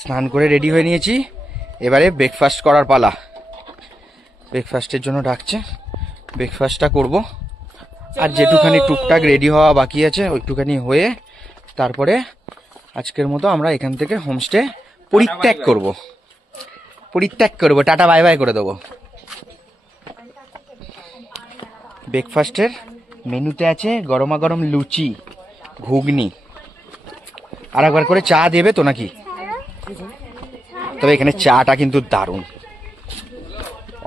স্নান করে রেডি হয়ে নিয়েছি, এবারে ব্রেকফাস্ট করার পালা। ব্রেকফাস্টের জন্য ডাকছে, ব্রেকফাস্টটা করব। আর যেটুখানি টুকটাক রেডি হওয়া বাকি আছে ওইটুখানি হয়ে তারপরে আজকের মতো আমরা এখান থেকে হোমস্টে পরিত্যাগ করব, টাটা বাই বাই করে দেবো। ব্রেকফাস্টের মেনুতে আছে গরমা গরম লুচি, ঘুগনি, আর একবার করে চা দেবে তো নাকি? তবে এখানে চাটা কিন্তু দারুণ,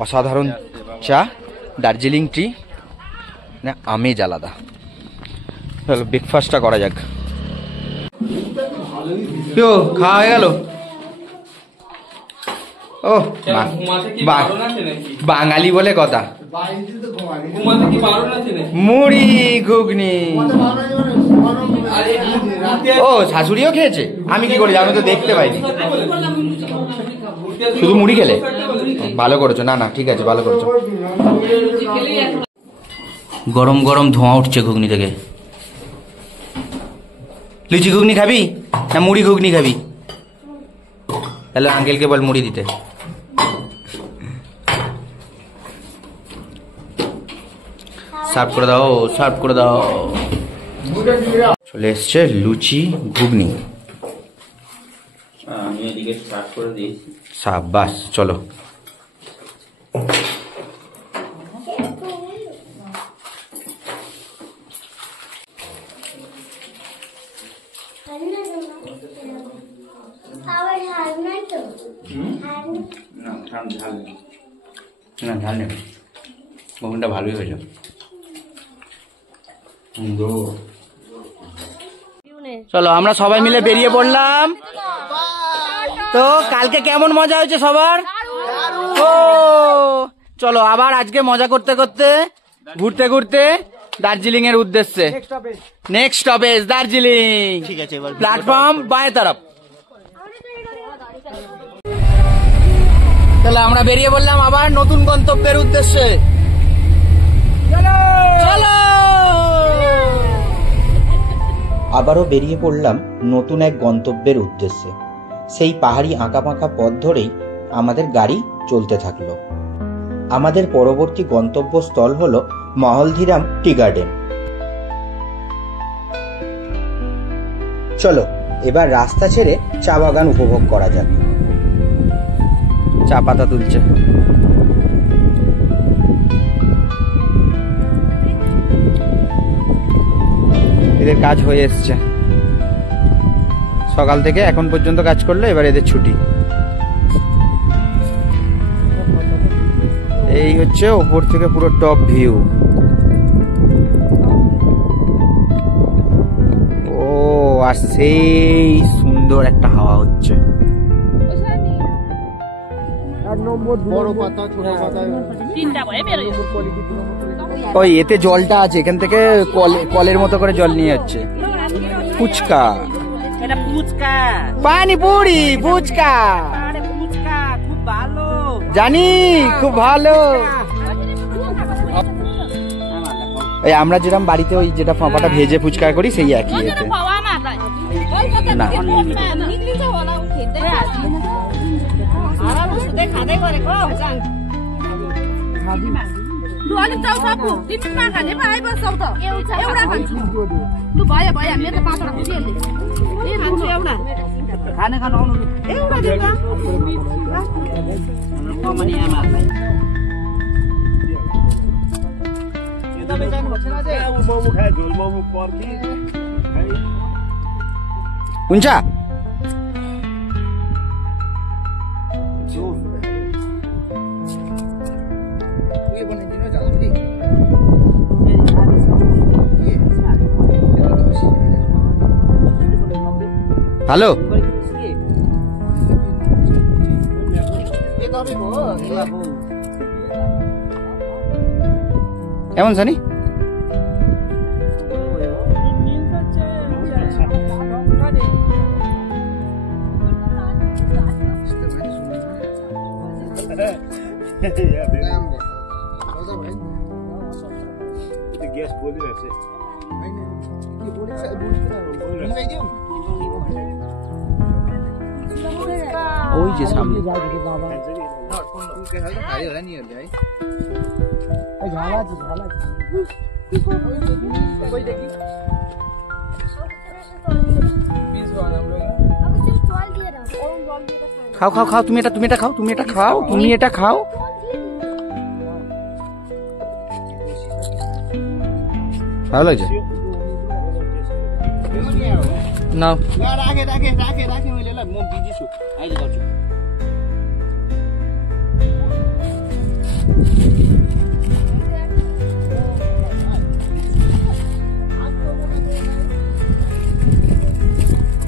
অসাধারণ চা, দার্জিলিং টি, না আমেজ আলাদা। চলো ব্রেকফাস্টটা করা যাক। কেউ খাওয়া হয়ে গেল? ও বাঙালি বলে কথা, মুড়ি ঘুগনি। ও শাশুড়িও খেয়েছে, আমি কি করি আমি তো দেখতে পাইনি। শুধু মুড়ি খেলে? ভালো করেছো, না না ঠিক আছে ভালো করেছো। গরম গরম ধোঁয়া উঠছে ঘুগনি থেকে। লুচি ঘুগনি খাবি না মুড়ি ঘুগনি খাবি? তাহলে আঙ্কেলকে বল মুড়ি দিতে। সার্ভ করে দাও, সার্ভ করে দাও। চলে এসছে লুচি ঘুগনি। আমি এদিকে স্টার্ট করে দিয়েছি। সাবাস, চলো। না ঝাল নেই, ঘুগনিটা ভালোই হয়েছে। চলো আমরা সবাই মিলে বেরিয়ে পড়লাম। তো কালকে কেমন মজা হয়েছে সবার? ও চলো আবার আজকে মজা করতে করতে ঘুরতে ঘুরতে দার্জিলিং এর উদ্দেশ্যে। নেক্সট স্টপেজ দার্জিলিং, ঠিক আছে, প্ল্যাটফর্ম বাঁয়ে তরফ। তাহলে আমরা বেরিয়ে পড়লাম আবার নতুন গন্তব্যের উদ্দেশ্যে। চলো আবারও বেরিয়ে পড়লাম নতুন এক গন্তব্যের উদ্দেশ্যে। সেই পাহাড়ি আঁকাবাঁকা পথ ধরেই আমাদের গাড়ি চলতে থাকলো। আমাদের পরবর্তী গন্তব্যস্থল হলো মহলধিরাম টি গার্ডেন। চলো এবার রাস্তা ছেড়ে চা বাগান উপভোগ করা যাক। চা পাতা তুলছে। এদের কাজ হয়ে এসছে, সকাল থেকে এখন পর্যন্ত কাজ করলো, এবার এদের ছুটি। এই হচ্ছে ওপর থেকে পুরো টপ ভিউ। ও আর সেই সুন্দর একটা হাওয়া হচ্ছে। ওই এতে জলটা আছে, এখান থেকে কলের মতো করে জল নিয়ে যাচ্ছে। ফুচকা, পানিপুরি, ফুচকা খুব ভালো, জানি খুব ভালো। এই আমরা যেরকম বাড়িতে ওই যেটা ফাঁপাটা ভেজে ফুচকা করি সেই একই এতে না। लु अलिक चाउ सापु तिमी नखाने पो आइबस्छौ त एउटा खान्छु लु भयो भयो मेरो त पाँचवटा खुसिहाल्ने ए खान्छु एउटा खाने खानु आउनु एउटा दिनु त मनी आमालाई यो त बेचाउनु भएको छैन जे मोमो खाए झोल मोमो पर्की हुन्छ। हेलो কেমন জানি ग्यास बोलिरहेको छ ওই যে সামনে। খাও খাও খাও, তুমি এটা খাও, তুমি এটা খাও, তুমি এটা খাও। ভালো লাগছে নাও।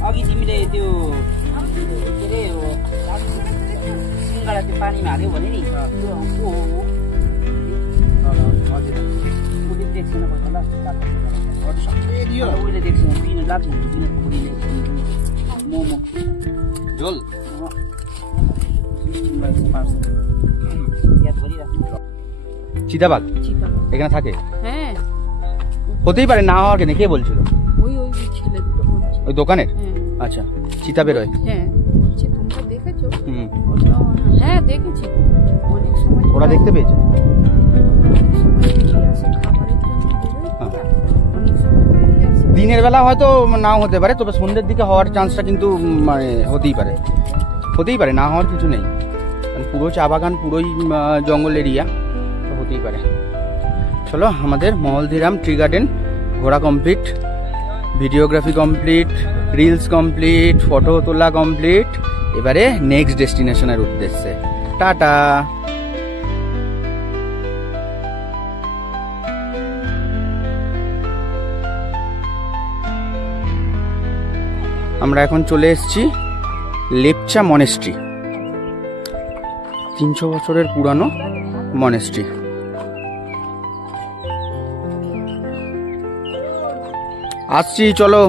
अघि तिमीले त्यो के अरे सिङ्गडा त्यो पानीमा हाल्यौ भने नि त्यो को हो उसले देख्दैन पैसा ल उसले देख्दैन पिन लाग्छ मोमो झोल याद गरिराख्नु। চিতাবাঘ এখানে থাকে? হ্যাঁ হতেই পারে, না হওয়ার কেন, কে বলছিল? ওই ছেলে দুটো বলছে। ওই দোকানের? আচ্ছা, চিতা বেরোয়? হ্যাঁ বলছে, তোমরা দেখেছো? হুম, হ্যাঁ দেখেছি, অনেক সময় ওরা দেখতে পেয়েছে? অনেক সময় বেরিয়ে আসে খাবারের জন্য বেরোয়, অনেক সময় বেরিয়ে আসে। দিনের বেলা হয়তো নাও হতে পারে, তবে সন্ধ্যের দিকে হওয়ার চান্সটা কিন্তু মানে হতেই পারে, না হওয়ার কিছু নেই। মানে পুরো চা বাগান, পুরোই জঙ্গল এরিয়া, তো হতেই পারে। চলো, আমাদের মহলদিরাম ট্রি গার্ডেন ঘোরা complete, videography complete, reels complete, photo তোলা কমপ্লিট। এবারে নেক্সট ডেস্টিনেশনের উদ্দেশ্যে টাটা। আমরা এখন চলে এসেছি লেপচা মনেস্ট্রি, 300 বছরের পুরানো মনেস্ট্রি। আসছি, চলো।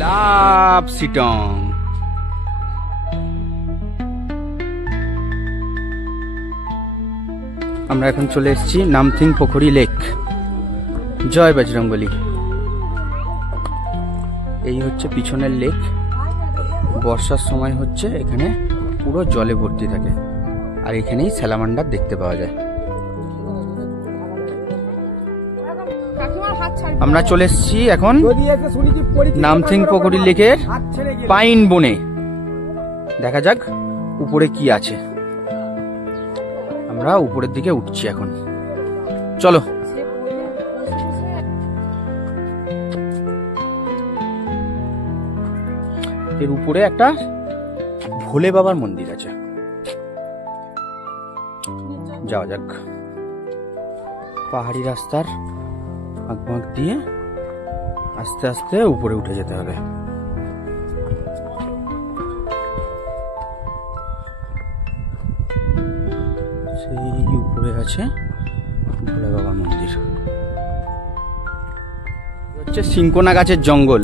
লাপসিটং। আমরা এখন চলে এসেছি নামথিং পোখরি লেক। জয় বজরংবলী। এই হচ্ছে পিছনের লেক। বর্ষার সময় হচ্ছে এখানে পুরো জলে ভর্তি থাকে, আর এখানেই স্যালামান্ডার দেখতে পাওয়া যায়। আমরা চলে এসেছি এখন নামথিং পোখরি লেকের পাইন বনে। দেখা যাক উপরে কি আছে। আমরা উপরের দিকে উঠছি এখন, চলো। এর উপরে একটা ভোলে বাবার মন্দির আছে, যাওয়া যাক। পাহাড়ি রাস্তার আঁক দিয়ে আস্তে আস্তে উপরে উঠে যেতে হবে। সেই উপরে আছে ভোলে বাবার মন্দির। হচ্ছে সিংকোনা গাছের জঙ্গল।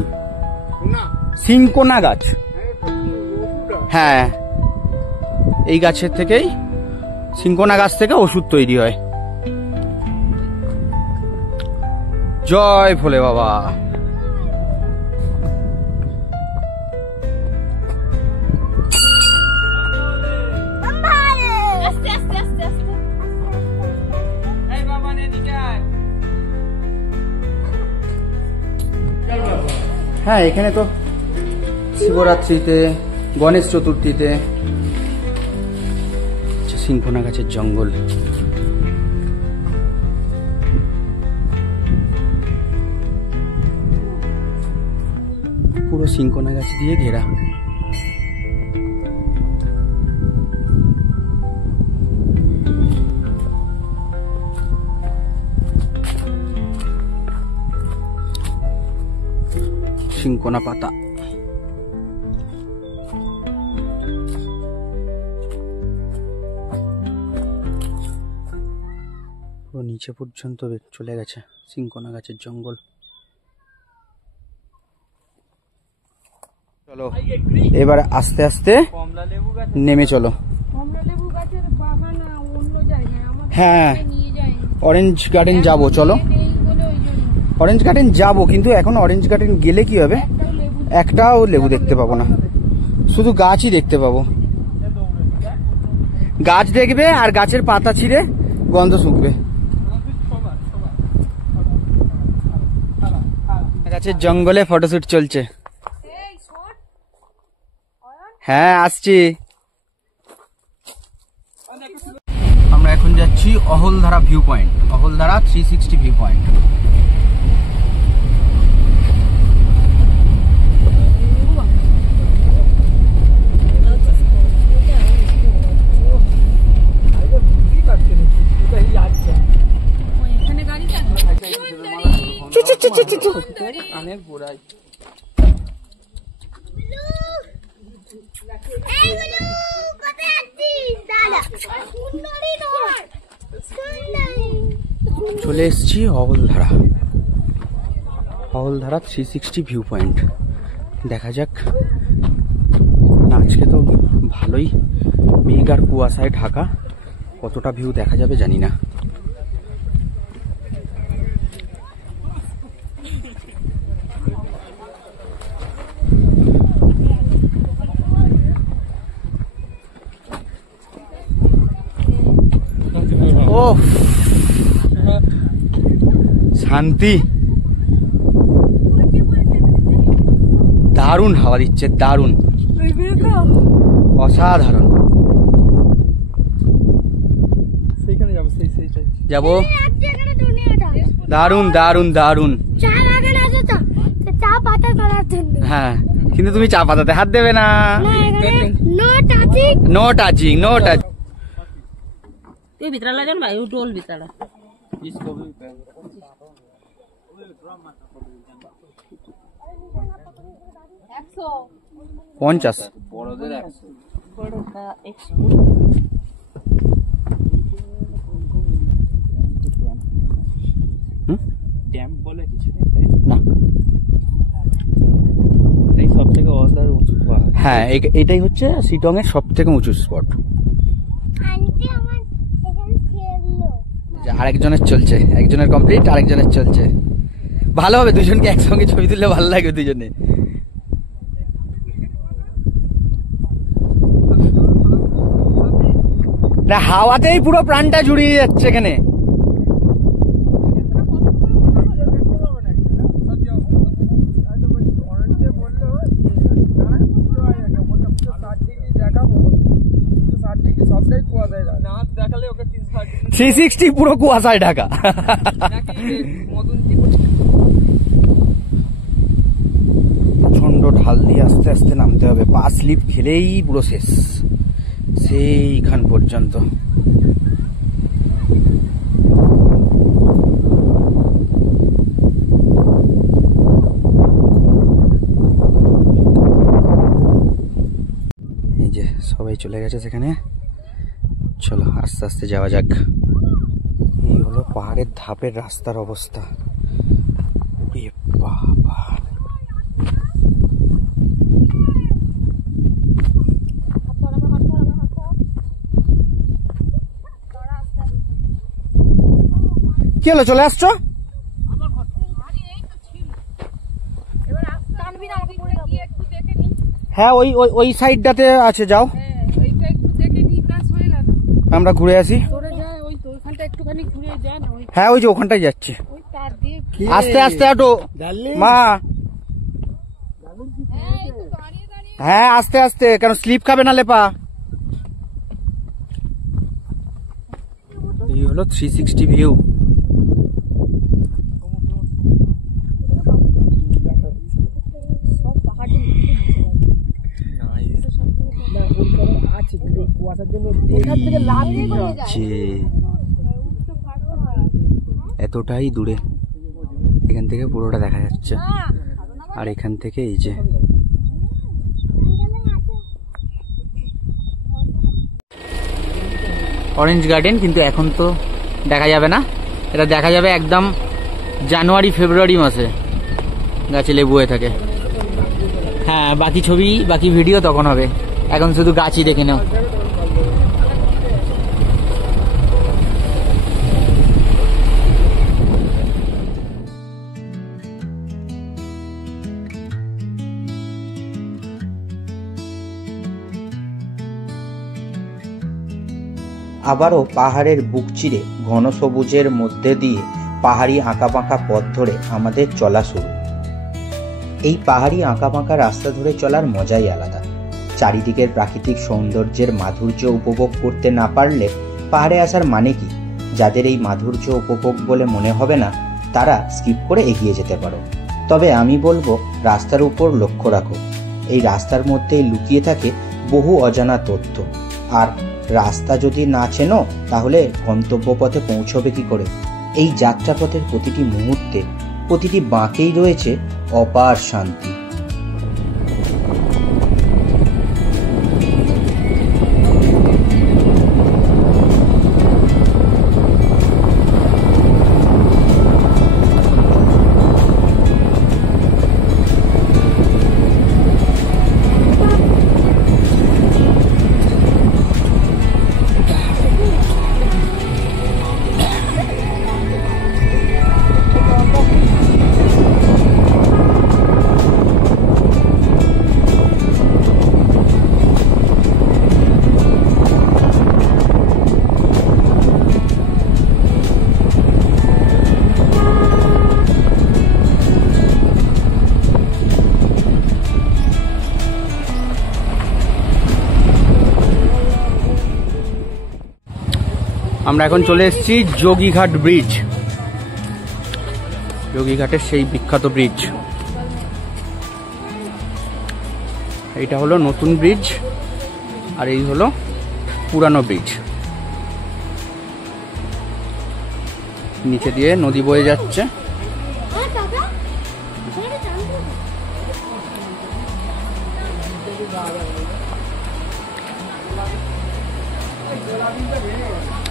সিংকোনা গাছ, হ্যাঁ, এই গাছের থেকেই, সিংকোনা গাছ থেকে ওষুধ তৈরি হয়। জয় ভোলে বাবা। হ্যাঁ, এখানে তো শিবরাত্রিতে, গণেশ চতুর্থীতে সিংকোনা গাছের জঙ্গল। পুরো সিংকোনা গাছ দিয়ে ঘেরা। সিংকোনা পাতা। পুরো নিচে পর্যন্ত চলে গেছে সিংকোনা গাছের জঙ্গল। চলো এবার আস্তে আস্তে নেমে চলো। হ্যাঁ অরেঞ্জ গার্ডেন যাবো, চলো অরেঞ্জ গার্ডেন যাবো, কিন্তু এখন অরেঞ্জ গার্ডেন গেলে কি হবে, একটাও লেবু দেখতে পাবো না, শুধু গাছই দেখতে পাবো। গাছ দেখবে আর গাছের পাতা ছিঁড়ে গন্ধ শুকবে। গাছের জঙ্গলে ফটোশুট চলছে। হ্যাঁ আসছি। আমরা এখন যাচ্ছি Ahaldhara view point, Ahaldhara 360 view point. অনেক বোড়াই চলে এসছি অহলধারা, অহলধারা 360 ভিউ পয়েন্ট। দেখা যাক, না আজকে তো ভালোই মেঘ আর কুয়াশায় ঢাকা, কতটা ভিউ দেখা যাবে জানি না। ও শান্তি, দারুণ হাওয়া দিচ্ছে, দারুণ অসাধারণ। যাবো, দারুণ দারুণ দারুণ। হ্যাঁ কিন্তু তুমি চা পাতাতে হাত দেবে না, নো টাচিং, নো টাচিং। তুই ভিতরে যান ভাই, ও টোল ভিতরে 50 বড়দের 100। ড্যাম বলে কিছু না। এই সব থেকে অসাধারণ উঁচু পাহাড়। হ্যাঁ এটাই হচ্ছে শিটং এর সব থেকে উঁচু স্পট। আরেকজনের চলছে, একজনের কমপ্লিট, আরেকজনের চলছে। ভালো হবে দুজনকে একসঙ্গে ছবি তুললে ভালো লাগবে দুজনে। না হাওয়াতেই পুরো প্রাণটা জুড়িয়ে যাচ্ছে এখানে। থ্রি 360 পুরো কুয়াশায় ঢাকা। প্রচন্ড ঢাল দিয়ে আস্তে আস্তে নামতে হবে, পা স্লিপ খেলেই পুরো শেষ সেইখান পর্যন্ত। এই যে সবাই চলে গেছে সেখানে, চলো আস্তে আস্তে যাওয়া যাক। এই হলো পাহাড়ের ধাপের রাস্তার অবস্থা। বাবা কি হলো, চলে আসছো? হ্যাঁ ওই ওই সাইডটাতে আছে, যাও আমরা ঘুরে আসি। হ্যাঁ ওই যে ওখানটায় যাচ্ছি, আস্তে আস্তে হাঁটো মা। হ্যাঁ আস্তে আস্তে, কেন স্লিপ খাবে না লেপা। এই হলো 360 ভিউ। এতটাই দূরে, এখান থেকে পুরোটা দেখা যাচ্ছে। আর এখান থেকে এই যে অরেঞ্জ গার্ডেন, কিন্তু এখন তো দেখা যাবে না, এটা দেখা যাবে একদম জানুয়ারি ফেব্রুয়ারি মাসে গাছে লেবু হয়ে থাকে। হ্যাঁ, বাকি ছবি বাকি ভিডিও তখন হবে, এখন শুধু গাছই দেখে নাও। আবারও পাহাড়ের বুক চিরে ঘন সবুজের মধ্যে দিয়ে পাহাড়ি আঁকাবাঁকা পথ ধরে আমাদের চলা শুরু। এই পাহাড়ি আঁকাবাঁকা রাস্তা ধরে চলার মজাই আলাদা। চারিদিকের প্রাকৃতিক সৌন্দর্যের মাধুর্য উপভোগ করতে না পারলে পাহাড়ে আসার মানে কি? যাদের এই মাধুর্য উপভোগ বলে মনে হবে না, তারা স্কিপ করে এগিয়ে যেতে পারো। তবে আমি বলবো, রাস্তার উপর লক্ষ্য রাখো, এই রাস্তার মধ্যেই লুকিয়ে থাকে বহু অজানা তথ্য। আর রাস্তা যদি না চেনো, তাহলে গন্তব্য পথে পৌঁছবে কি করে? এই যাত্রাপথের প্রতিটি মুহূর্তে, প্রতিটি বাঁকেই রয়েছে অপার শান্তি। আমরা এখন চলে এসেছি যোগীঘাট ব্রিজ, যোগীঘাটের সেই বিখ্যাত ব্রিজ। এইটা হলো নতুন ব্রিজ আর এই হলো পুরানো ব্রিজ। নিচে দিয়ে নদী বয়ে যাচ্ছে।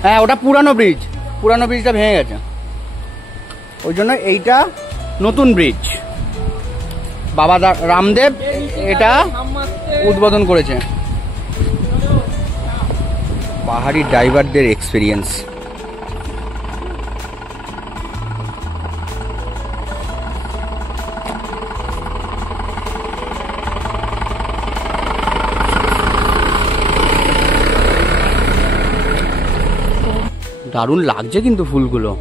হ্যাঁ, ওটা পুরানো ব্রিজ, পুরানো ব্রিজটা ভেঙে গেছে, ওই জন্য এইটা নতুন ব্রিজ। বাবা রামদেব এটা উদ্বোধন করেছে। পাহাড়ি ড্রাইভারদের এক্সপিরিয়েন্স। দারুণ লাগছে কিন্তু ফুলগুলো,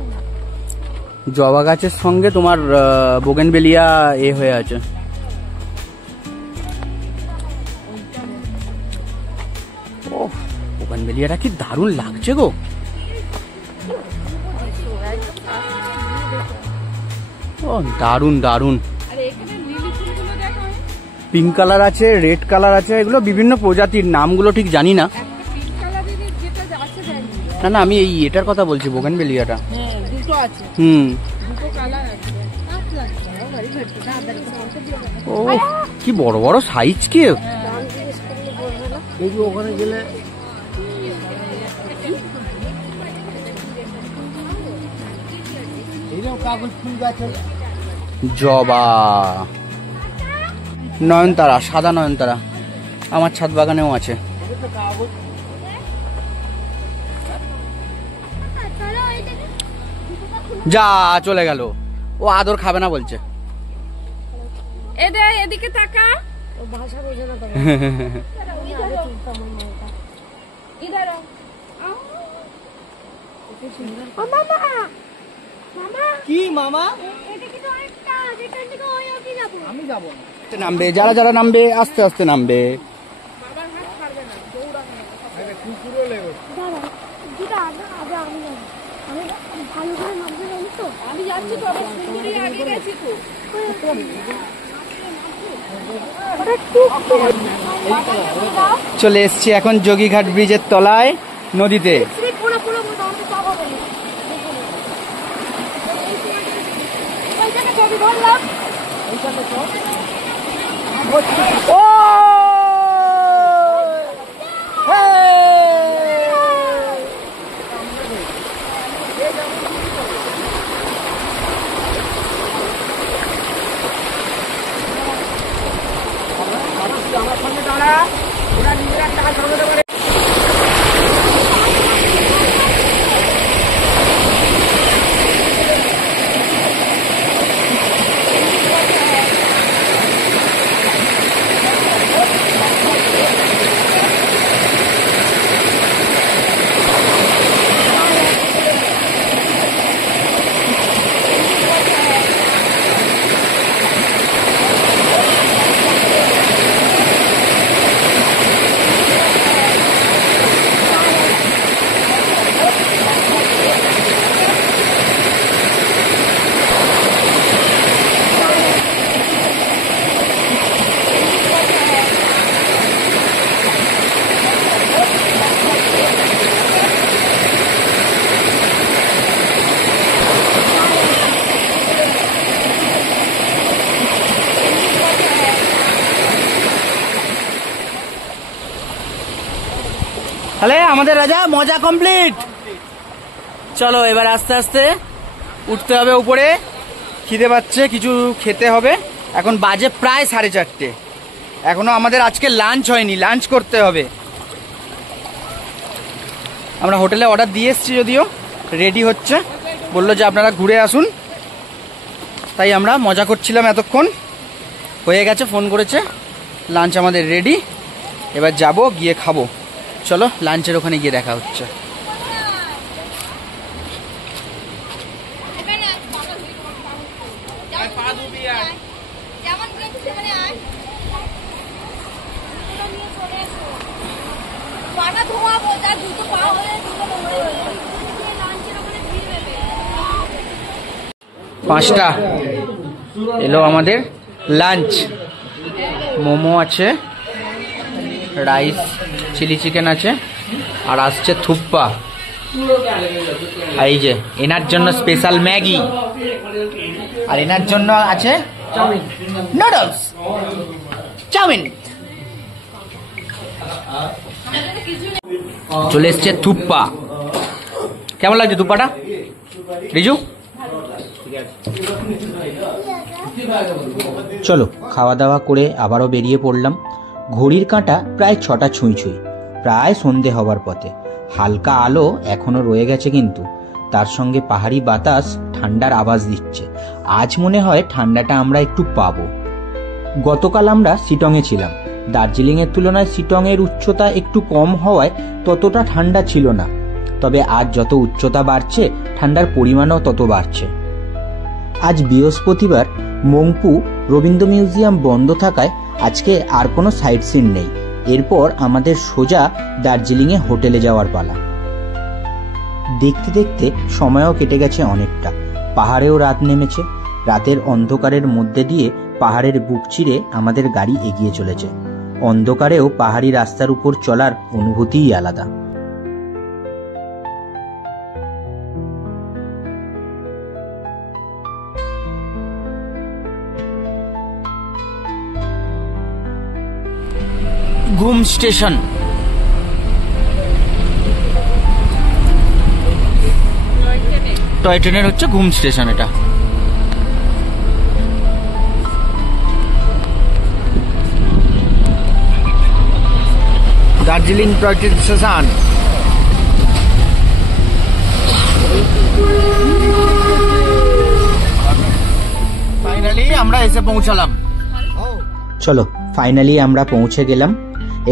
জবা গাছের সঙ্গে তোমার বোগেনভেলিয়া হয়ে আছে। ও, বোগেনভেলিয়াটা কি দারুণ লাগছে গো। ও দারুণ দারুণ, পিঙ্ক কালার আছে, রেড কালার আছে, এগুলো বিভিন্ন প্রজাতির, নামগুলো ঠিক জানি না। না না, আমি এই এটার কথা বলছি, বোগেনভেলিয়াটা। ও কি বড় বড় সাইজ, কি ওখানে গেলে জবা, নয়নতারা, সাদা নয়নতারা আমার ছাদ বাগানেও আছে। যা চলে গেল, ও আদর খাবে না বলছে। এদিকে তাকা, ও ভাষা বোঝে না। কি মামা, আমি যাবো নামবে, যারা যারা নামবে আস্তে আস্তে নামবে। চলে এসছি এখন যোগীঘাট ব্রিজের তলায় নদীতে। ও আমার সঙ্গে দাঁড়া, ওরা নিজেরা টাকা সরাতে পারে। তাহলে আমাদের রাজা মজা কমপ্লিট। চলো এবার আস্তে আস্তে উঠতে হবে উপরে, খিদে পাচ্ছে, কিছু খেতে হবে। এখন বাজে প্রায় 4:30, এখনো আমাদের আজকে লাঞ্চ হয়নি, লাঞ্চ করতে হবে। আমরা হোটেলে অর্ডার দিয়ে এসছি, যদিও রেডি হচ্ছে, বললো যে আপনারা ঘুরে আসুন, তাই আমরা মজা করছিলাম এতক্ষণ। হয়ে গেছে, ফোন করেছে, লাঞ্চ আমাদের রেডি, এবার যাব গিয়ে খাবো। চলো লাঞ্চের ওখানে গিয়ে দেখা হচ্ছে। পাঁচটা এলো আমাদের লাঞ্চ। মোমো আছে, রাইস, চিলি চিকেন আছে, আর আসছে থুপ্পা। এই যে এনার জন্য স্পেশাল ম্যাগি, আর এনার জন্য আছে নুডলস, চাউমিন। চলে এসছে থুপ্পা। কেমন লাগছে থুপ্পাটা রিজু? চলো খাওয়া দাওয়া করে আবারও বেরিয়ে পড়লাম। ঘড়ির কাঁটা প্রায় 6টা ছুঁই ছুঁই, প্রায় সন্ধে হবার পথে। হালকা আলো এখনো রয়ে গেছে, কিন্তু তার সঙ্গে পাহাড়ি বাতাস ঠান্ডার আভাস দিচ্ছে। আজ মনে হয় ঠান্ডাটা আমরা একটু পাবো। গতকাল আমরা শিটংয়ে ছিলাম। দার্জিলিংয়ের তুলনায় শিটংয়ের উচ্চতা একটু কম হওয়ায় ততটা ঠান্ডা ছিল না, তবে আজ যত উচ্চতা বাড়ছে ঠান্ডার পরিমাণও তত বাড়ছে। আজ বৃহস্পতিবার, মংপু রবীন্দ্র মিউজিয়াম বন্ধ থাকায় আজকে আর কোনো সাইট সিন নেই। এরপর আমাদের সোজা দার্জিলিংয়ে হোটেলে যাওয়ার পালা। দেখতে দেখতে সময়ও কেটে গেছে অনেকটা। পাহাড়েও রাত নেমেছে। রাতের অন্ধকারের মধ্যে দিয়ে পাহাড়ের বুক চিরে আমাদের গাড়ি এগিয়ে চলেছে। অন্ধকারেও পাহাড়ি রাস্তার উপর চলার অনুভূতিই আলাদা। ঘুম স্টেশন। টয় ট্রেনের হচ্ছে ঘুম স্টেশন এটা। Darjeeling toy train station. Finally আমরা এসে পৌঁছালাম। চলো ফাইনালি আমরা পৌঁছে গেলাম।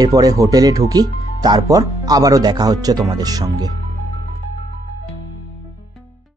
এরপরে হোটেলে ঢুকি, তারপর আবারও দেখা হচ্ছে তোমাদের সঙ্গে।